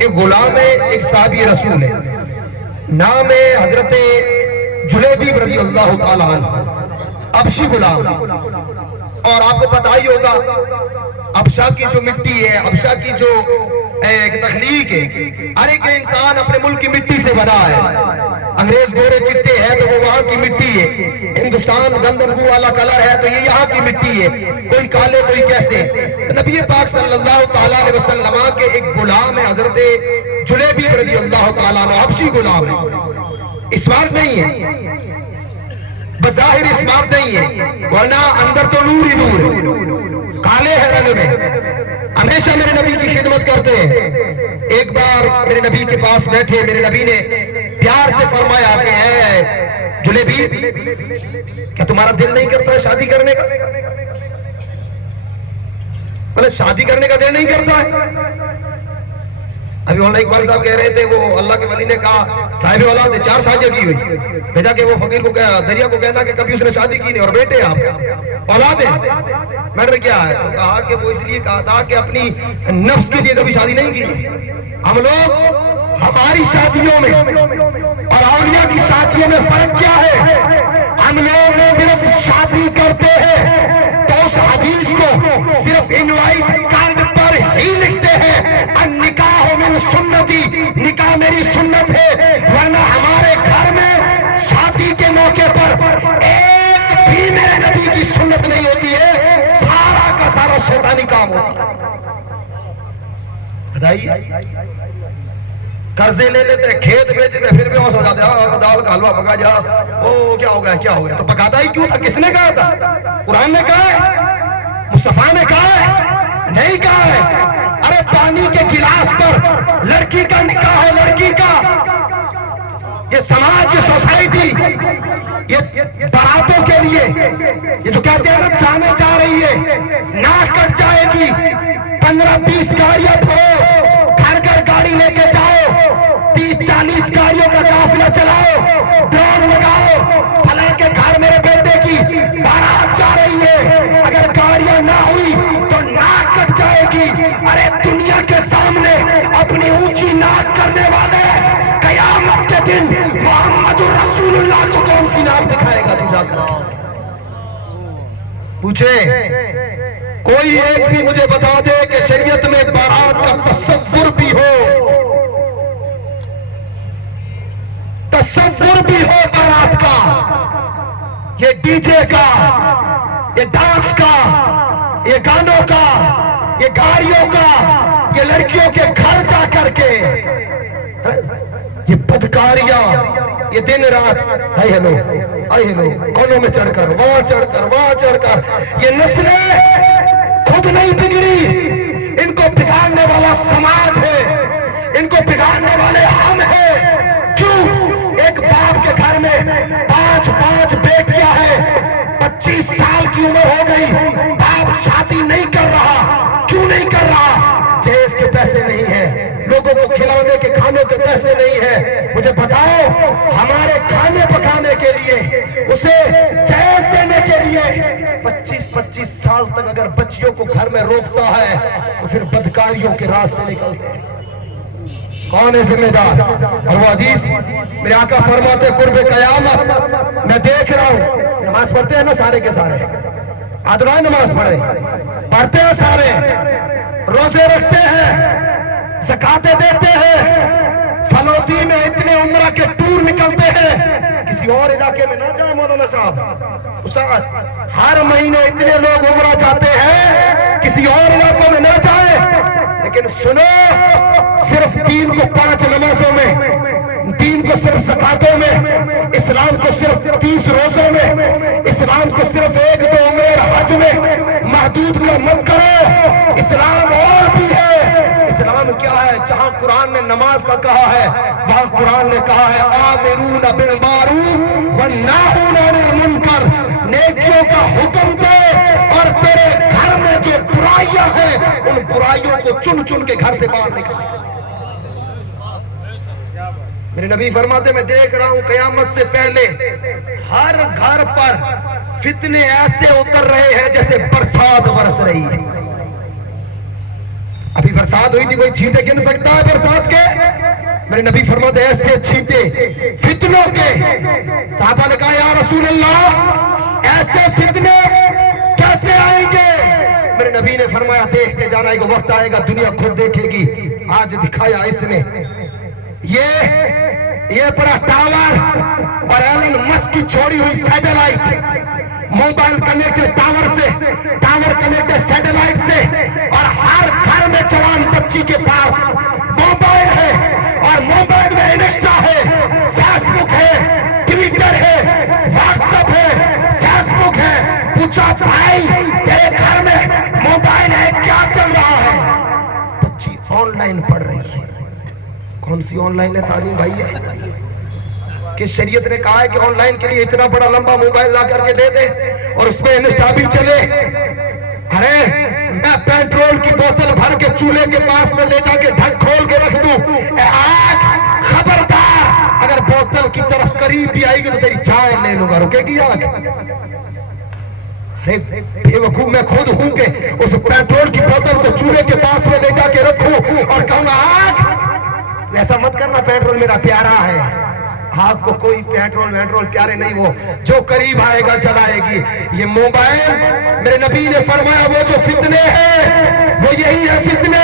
ایک غلام ہے، ایک صحابی رسول ہے، نام ہے حضرت جلیبیب رضی اللہ تعالیٰ عنہ، ابشی غلام. اور آپ کو پتہ ہی ہوگا ابشا کی جو مٹی ہے، ابشا کی جو ایک تخلیق ہے، ہر ایک انسان اپنے ملک کی مٹی سے بنا ہے. انگریز گورے چٹے ہیں تو وہ وہاں کی مٹی ہے، ہندوستان گندم گو والا کلر ہے تو یہ یہاں کی مٹی ہے، کوئی کالے کوئی کیسے. نبی پاک صلی اللہ تعالیٰ علیہ وسلم کے ایک غلام ہے حضرت جلیبیب رضی اللہ تعالیٰ عنہ، حبشی غلام ہے. اسمارٹ نہیں ہے، بظاہر اسمارٹ نہیں ہے، ورنہ اندر تو نور ہی نور ہے، کالے ہیں رنگ میں، ہمیشہ میرے نبی کی خدمت کرتے ہیں. ایک بار میرے نبی کے پاس بیٹھے، میرے نبی نے پیار سے فرمایا کہ اے جلیبیب، کیا تمہارا دل نہیں کرتا ہے شادی کرنے کا؟ بولے شادی کرنے کا دل نہیں کرتا ہے؟ ابھی مولانا اقبال صاحب کہہ رہے تھے، وہ اللہ کے ولی نے کہا صاحب اولاد نے 4 شادیاں کی ہوئی، بھیجا کہ وہ فقیر کو دریا کو کہنا کہ کبھی اس نے شادی کی نہیں، اور بیٹے آپ اولاد ہیں. میں نے کیا ہے تو کہا کہ وہ اس لیے کہا تھا کہ اپنی نفس کے لیے کبھی شادی نہیں کی. ہم لوگ ہماری شادیوں میں اور اولیاء کی شادیوں میں فرق کیا ہے؟ ہم لوگ صرف شادی کرتے ہیں تو اس حدیث کو صرف انوائٹ کارڈ پر ہی لکھتے ہیں، النکاح من سنتی، نکاح میری سنت ہے. ورنہ ہمارے گھر میں شادی کے موقع پر ایک بھی میرے نبی کی سنت نہیں ہوتی ہے، سارا کا سارا شیطانی کام ہوتا ہے. بتائیے، قرضے لے لیتے ہیں، کھیت بیچتے ہیں، پھر بھی ہوش ہو جاتے ہیں، دال کا حلوہ پکا جا، او کیا ہو گیا کیا ہو گیا. تو پکاتا ہی کیوں تھا؟ کس نے کہا تھا؟ قرآن نے کہا ہے؟ مصطفیٰ نے کہا ہے؟ نہیں کہا ہے. ارے پانی کے گلاس پر لڑکی کا نکاح ہو، لڑکی کا. یہ سماج، یہ سوسائٹی، یہ باراتوں کے لیے یہ جو کہتے ہیں نا جانے جا رہی ہے، ناک کٹ جائے گی، 15-20 گاڑیاں بھرو، گھر گھر گاڑی لے کے جاؤ، 30-40 گاڑیوں کا قافلہ چلاؤ، ڈرون لگاؤ، فلاں کے گھر میرے بیٹے کی بارات جا رہی ہے، اگر گاڑیاں نہ ہوئی تو ناک کٹ جائے گی. ارے دنیا کے سامنے اپنی اونچی ناک کرنے والے قیامت کے دن محمد رسول اللہ کو کون سی ناک دکھائے گا؟ تو جا کر پوچھے، کوئی ایک بھی مجھے بتا دے کہ شریعت میں بارات کا تصور بھی ہو، تصور بھی ہو بارات کا، یہ ڈی جے کا، یہ ڈانس کا، یہ گانوں کا، یہ گاڑیوں کا، یہ لڑکیوں کے گھر جا کر کے یہ بدکاریاں، یہ دن رات آئی ہلو آئی ہلو کونوں میں چڑھ کر وہاں چڑھ کر وہاں چڑھ کر. یہ نسلیں خود نہیں بگڑی، ان کو بگاڑنے والا سماج ہے، ان کو بگاڑنے والے ہم ہیں. کیوں؟ ایک باپ کے گھر میں 5 بیٹیاں ہیں، 25 سال کی عمر ہو گئی، باپ شادی نہیں کر رہا. کیوں نہیں کر رہا؟ جہیز کے پیسے نہیں ہیں، لوگوں کو کھلانے کے کھانوں کے پیسے نہیں ہیں. مجھے بتاؤ، ہمارے کھانے پکانے کے لیے، اسے جہیز دینے کے لیے 25 سال تک اگر بچیوں کو گھر میں روکتا ہے تو پھر بدکاریوں کے راستے نکلتے ہیں. کون ہے ذمہ دار؟ اور وہ حدیث میرے آقا فرماتے قرب قیامت میں دیکھ رہا ہوں. نماز پڑھتے ہیں نا سارے کے سارے؟ آدھرائی نماز پڑھتے ہیں سارے، روزے رکھتے ہیں، زکاتیں دیتے ہیں، فلوتی میں اتنے عمرہ کے ٹور نکلتے ہیں. کسی اور علاقے میں نہ جائے مولانا صاحب، استاذ، ہر مہینے اتنے لوگ عمرہ جاتے ہیں، کسی اور علاقوں میں نہ جائے. لیکن سنو، صرف دین کو 5 نمازوں میں، دین کو صرف زکاتوں میں، اسلام کو صرف 30 روزوں میں، اسلام کو صرف 1-2 عمرے حج میں محدود کا مت کرو. اسلام اور بھی ہے. اسلام کیا ہے؟ جہاں قرآن نے نماز کا کہا ہے وہاں قرآن نے کہا ہے آمرون بالمعروف والناہون عن المنکر، نیکیوں کا حکم دے اور تیرے گھر میں جو برائیاں ہیں ان برائیوں کو چن چن کے گھر سے باہر نکال. میرے نبی فرماتے میں دیکھ رہا ہوں قیامت سے پہلے ہر گھر پر فتنے ایسے اتر رہے ہیں جیسے برسات برس رہی ہے. ابھی برسات ہوئی تھی، کوئی چھینٹے گن سکتا ہے برسات کے؟ میرے نبی فرماتے ہیں ایسے چھینٹے فتنوں کے. صحابہ نے کہا یا رسول اللہ ایسے فتنے کیسے آئیں گے؟ میرے نبی نے فرمایا دیکھتے جانا، ایک وقت آئے گا دنیا خود دیکھے گی. آج دکھایا اس نے یہ بڑا ٹاور اور ایلن مسک کی چھوڑی ہوئی سیٹلائٹ، موبائل کنیکٹڈ ٹاور سے، ٹاور کنیکٹڈ سیٹلائٹ سے، اور ہر گھر میں جوان بچی کے پاس موبائل ہے، اور موبائل میں انسٹا ہے، فیس بک ہے، ٹویٹر ہے، واٹس ایپ ہے، فیس بک ہے. پوچھا بھائی تیرے گھر میں موبائل ہے کیا چل رہا ہے؟ بچی آن لائن پڑھ رہی ہے. کون سی آن لائن ہے تعلیم بھائی ہے کہ شریعت نے کہا ہے کہ آن لائن کے لیے اتنا بڑا لمبا موبائل لا کر کے دے دے اور اس میں انسٹا بھی چلے؟ ارے میں پیٹرول کی بوتل بھر کے چولہے کے پاس میں لے جا کے ڈھک کھول کے رکھ دوں، آج خبردار اگر بوتل کی طرف قریب بھی آئے گی تو تیری جان لے لوں گا. رکے گی آگ؟ ارے بے وقوف میں خود ہوں کہ اس پیٹرول کی بوتل کو چولہے کے پاس میں لے جا کے رکھوں اور کہوں گا آگ ایسا مت کرنا، پیٹرول میرا پیارا ہے. آگ کو کوئی پیٹرول پیارے نہیں، وہ جو قریب آئے گا جلائے گی. یہ موبائل میرے نبی نے فرمایا وہ جو فتنے ہیں وہ یہی ہے فتنے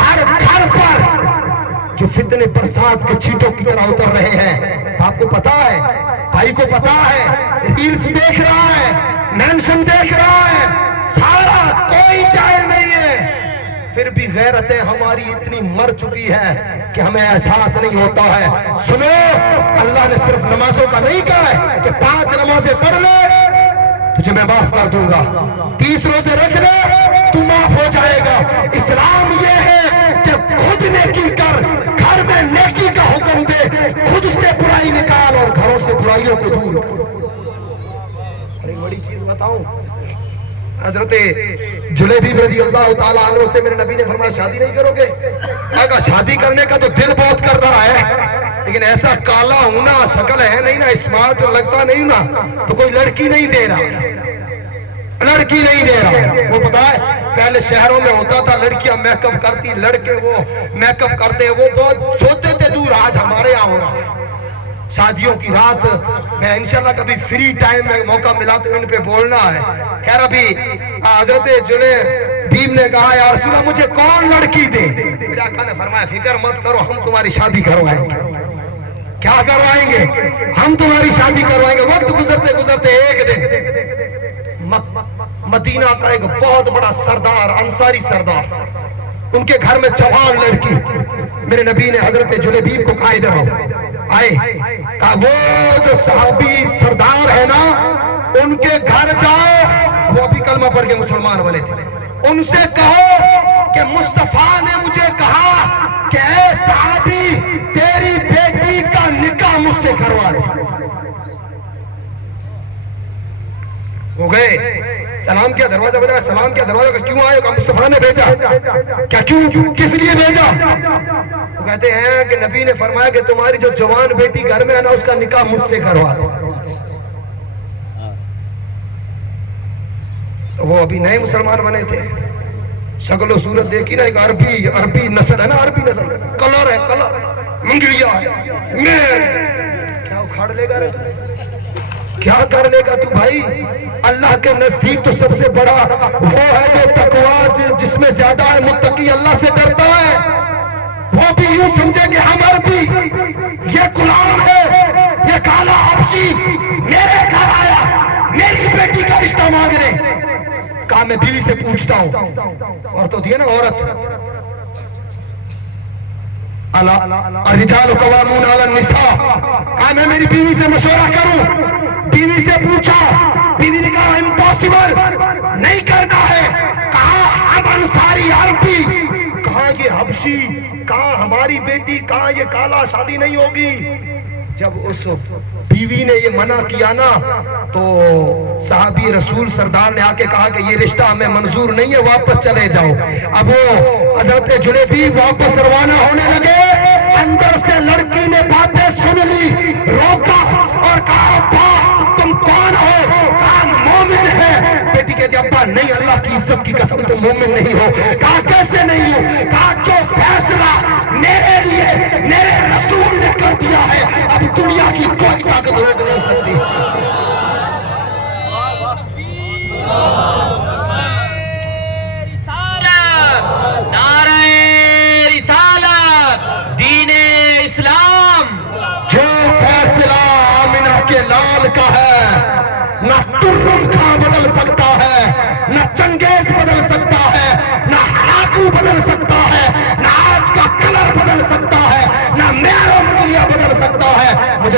ہر گھر پر، جو فتنے برسات کے چھینٹوں کی طرح اتر رہے ہیں. آپ کو پتا ہے، بھائی کو پتا ہے، ریلز دیکھ رہا ہے، مینشن دیکھ رہا ہے، سارا کوئی جائر نہیں ہے، پھر بھی غیرتیں ہماری اتنی مر چکی ہے کہ ہمیں احساس نہیں ہوتا ہے. سنو، اللہ نے صرف نمازوں کا نہیں کہا ہے کہ 5 نمازیں پڑھ لے تجھے میں معاف کر دوں گا، 30 روزے رکھ لے تو معاف ہو جائے گا. اسلام یہ ہے کہ خود نیکی کر، گھر میں نیکی کا حکم دے، خود سے برائی نکال اور گھروں سے برائیوں کو دور کر. اور ایک بڑی چیز بتاؤں، حضرت جلیبیب رضی اللہ تعالیٰ عنہ سے میرے نبی نے فرمایا شادی نہیں کرو گے؟ کہا شادی کرنے کا تو دل بہت کر رہا ہے لیکن ایسا کالا ہوں نا، شکل ہے نہیں نا، اسمارٹ لگتا نہیں نا، تو کوئی لڑکی نہیں دے رہا، لڑکی نہیں دے رہا. وہ پتا ہے پہلے شہروں میں ہوتا تھا لڑکیاں میک اپ کرتی، لڑکے وہ میک اپ کرتے، وہ بہت سوتے تھے دور. آج ہمارے یہاں ہو رہا ہے شادیوں کی رات. میں انشاءاللہ کبھی فری ٹائم میں موقع ملا تو ان پہ بولنا ہے. خیر ابھی حضرت جلیبیب نے کہا یا رسول اللہ مجھے کون لڑکی دے؟ میرے آقا نے فرمایا فکر مت کرو، ہم تمہاری شادی کروائیں گے. کیا کروائیں گے؟ ہم تمہاری شادی کروائیں گے. وقت گزرتے گزرتے ایک دن مدینہ کا ایک بہت بڑا سردار، انصاری سردار، ان کے گھر میں جوان لڑکی. میرے نبی نے حضرت جلیبیب کو کہا ادھر آؤ. آئے، کہا وہ جو صحابی سردار ہے نا ان کے گھر جاؤ، وہ ابھی کلمہ پڑھ کے مسلمان بنے تھے، ان سے کہو کہ مصطفیٰ نے مجھے کہا کہ اے صحابی تیری بیٹی کا نکاح مجھ سے کروا دے. ہو گئے. سلام کیا دروازہ بجا، سلام کیا دروازہ، کیوں آئے؟ کہا مصطفیٰ نے بھیجا. کیا کیوں، کس لیے بھیجا؟ وہ کہتے ہیں کہ نبی نے فرمایا کہ تمہاری جو جوان بیٹی گھر میں ہے نا اس کا نکاح مجھ سے کروا دو. تو وہ ابھی نئے مسلمان بنے تھے، شکل و صورت دیکھی نا، ایک عربی نسل ہے نا، عربی نسل، کلر ہے، کلر منگلیا ہے. کیا اکھاڑ لے گا رے تو؟ کیا کر لے گا تو بھائی؟ اللہ کے نزدیک تو سب سے بڑا وہ ہے جو تقوی جس میں زیادہ ہے، متقی اللہ سے ڈرتا ہے. وہ بھی یوں سمجھے کہ ہم عربی، یہ غلام ہے، یہ کالا حبشی میرے گھر آیا میری بیٹی کا رشتہ مانگنے. کہا میں بیوی سے پوچھتا ہوں، اور تو دیے نا عورت، الرجال قوامون علی النساء، کہا میں میری بیوی سے مشورہ کروں. بیوی سے پوچھا، بیوی نے کہا امپاسبل، نہیں کرنا ہے. کہا ہم انصاری عربی، کہاں یہ حبشی، کہاں ہماری بیٹی، کہاں یہ کالا، شادی نہیں ہوگی. جب اس بیوی نے یہ منع کیا نا تو صحابی رسول سردار نے آ کے کہا کہ یہ رشتہ ہمیں منظور نہیں ہے، واپس چلے جاؤ. اب وہ حضرت جلیبیب واپس روانہ ہونے لگے. اندر سے لڑکی نے باتیں سن لی، روکا اور کہا ابا تم کون ہو؟ کہا مومن ہے. بیٹی کہتی ابا نہیں، اللہ کی عزت کی قسم تم مومن نہیں ہو. کہا کیسے نہیں ہو؟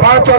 5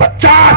50